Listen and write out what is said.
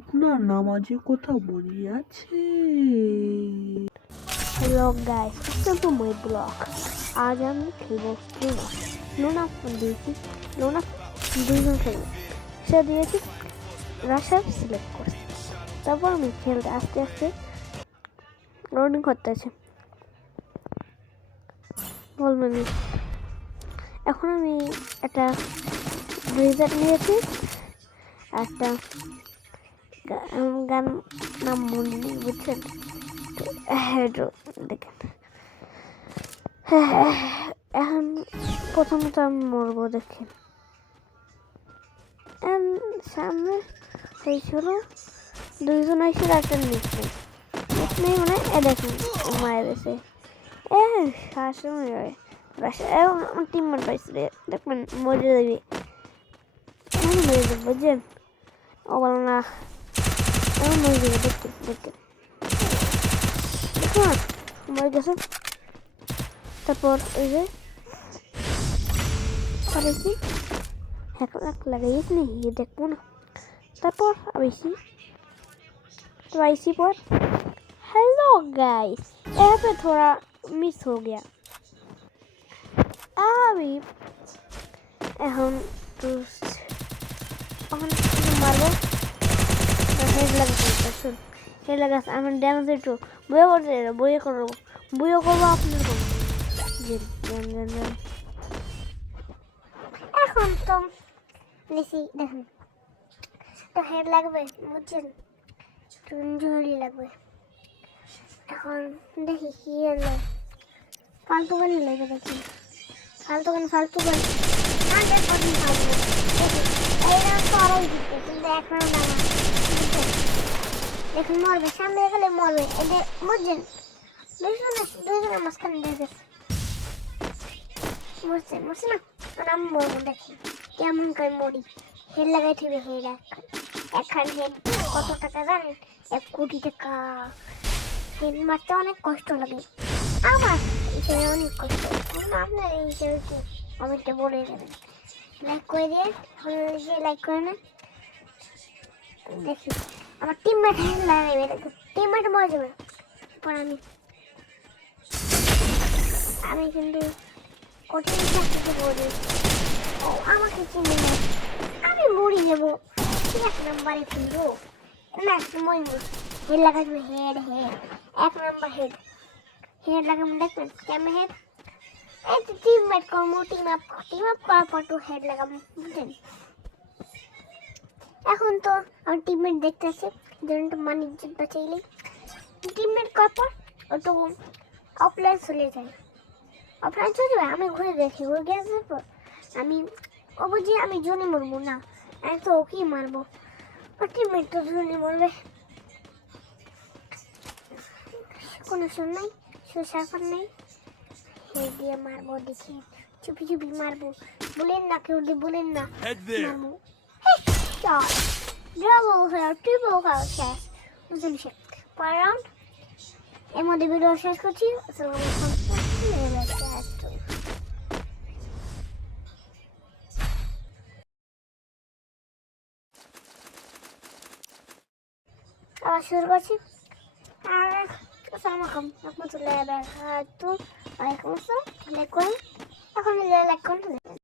আপনার নামাজে কোথাও মনে আছে? Hello guys, welcome to my blog. आज हम खेलবো লুনা। লুনা দিয়েছি, লুনা দুইজন খেলবো। সে দিয়েছি রাশার সিলেক্ট করছি। তারপর আমি খেলতে আস্তে আস্তে লোডিং করতে আছে বলবেন। এখন আমি একটা ব্রিজার নিয়েছি, একটা গান নাম মনে নেই, বুঝছেন? দেখেন, এখন প্রথমত আমি মরবো। দেখেন সামনে হয়েছিল দুইজন হয়েছিল, একটা নিচ নেই মানে দেখেন মারা গেছে। শ্বাস আমার টিমমেট পাইছিল, দেখবেন মরে যাবে, মরে যাবে, বুঝছেন? ও বলো না, এমন মরে যাবে। দেখেন দেখেন দেখুন মরে গেছে। তারপর ওই যে করেছি এক লাগাইছি নি, দেখবো না। তারপর आईसी पर हेलो गाइस, यहाँ पे थोड़ा मिस हो गया। अभी এখন তো মারবো, হেড লাগাতে শুন, হেড লাগাস আমার ড্যামেজ একটু বইয়ে করতে বইয়ে করবো আপনার করবো। এখন তো নিছি, দেখুন তো হেড লাগবে, বুঝছেন? ঝুড়ি লাগবে। এখন দেখি কি আনলো, ফালতু গান লেগে দেখি, ফালতু গান এখন মরবে, সামনে গেলে মরবে, এদের বুঝছেন? দুইজনের মাঝখানে দেখে মরছে না, আমি মরবো। দেখি কেমন করে মরি। হেড লাগাই থিবে, হেড একখান হেড কত টাকা জানেন? 1 কোটি টাকা। হেড মারতে অনেক কষ্ট লাগে আমার, হিসেবে অনেক কষ্ট। আপনার এই হিসেবে কি কমেন্টে বলে দেবেন, লাইক করে দিয়ে, লাইক করে না। দেখি আমার টিমমেট হেড লাগাইবে, দেখো টিমমেট মরে যাবে। পর আমি কিন্তু কঠিন কিছু বলি, ও আমাকে চিনি না, আমি মরে যাবো। 1 নম্বরে ফেলবো না, মরবো। হেড লাগাইবে, হেড 1 নম্বর হেড লাগাবো। দেখবেন কেমন হেড, এই তো টিমমেট করবো, টিম আপ করার পর তো হেড লাগাবো, বুঝলেন? এখন তো আমার টিমমেট দেখতেছে, যেন মানি বাঁচাইলে টিমমেট করার পর ও তো অফলাইন চলে যায়। অফলাইন চলে যাবে, আমি ঘুরে দেখি, ঘুরে গেছে পর ও বুঝি আমি জোনে মরবো না, আমি তো ওকেই মারবো। আর টিমমেট তো জোনে মরবে, কোনো শুন নাই, সুসাফার নেই। হেড দিয়ে মারবো, দেখি চুপি মারবো, বলেন না কেউ, বলেন না মারবো। ট্রিপল শেষ, বুঝলেন? পরের রাউন্ড এর মধ্যে ভিডিও শেষ করছি। আবার শুরু করছি। আর আসসালামু আলাইকুম, রহমতুল্লাহি ওয়া বারাকাতুহু। ওয়ালাইকুম আসসালাম। লাইক করুন, এখন লাইক করুন।